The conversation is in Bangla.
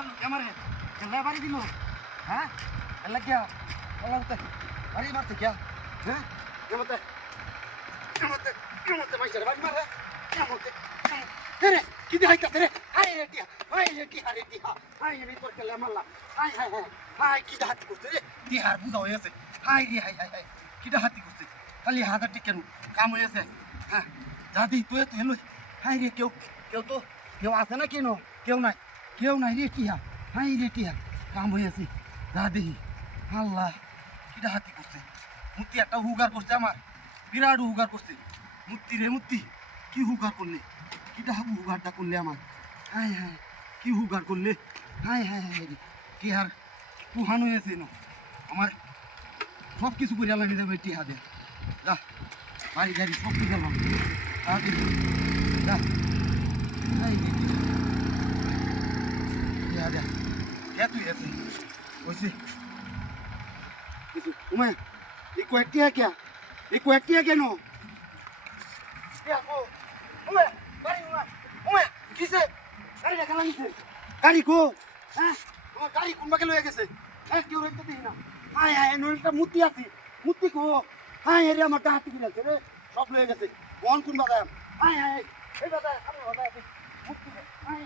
মারলো কে মারে খেলা বাড়ি দিল হ্যাঁ খেলা क्या খেলা হতে বাড়ি মারতে क्या হ্যাঁ কেমতে কেমতে কেমতে মাইছে বাড়ি মারে কেমতে রে কি দেখাই কাছে রে হাই রে টিয়া রে টিয়া হাই রে তোর খেলা মারলা হাই হাই হাই হাই কি হাতি করতে রে টিয়ার বুঝা হয়েছে হাই রে হাই হাই হাই কি হাতি করতে খালি হাজার টিকেন কাম হয়েছে হ্যাঁ যাদি তুই তো হেলো হাই রে কেউ আছে না কেউ নাই রে টিয়া হাই রে টিয়া কাম হয়েছে যা দেখি আল্লাহ কিটা হাতি করছে মূর্তি একটা হুগার করছে আমার বিরাট হুগার করছে মূর্তি রে মূর্তি কি হুগার করলে কিটা হুগারটা করলে আমার হাই হাই কি হুগার করলে হাই হাই হাই রে কি আর পুহানো হয়েছে না আমার সব কিছু করে আলানি যাবে টিহা দে যা বাড়ি গাড়ি সব কিছু আলাম যা হাই রে টিহা দে কে তুই আছে ওইসে उमें ये क्वेटी है क्या ये क्वेटी है क्या नो क्या को उमें उमें किसे गाड़ी रखा लगी से गाड़ी को हैं गाड़ी कौन बाके लोया कैसे हैं क्यों रहते थे ना हाय हाय नोलटा मुत्ती आती मुत्ती को हाय एरिया मटा हाथी गिरते रे सब लोया कैसे कौन बादाम हाय हाय ये बादाम हम बादाम मुत्ती हाय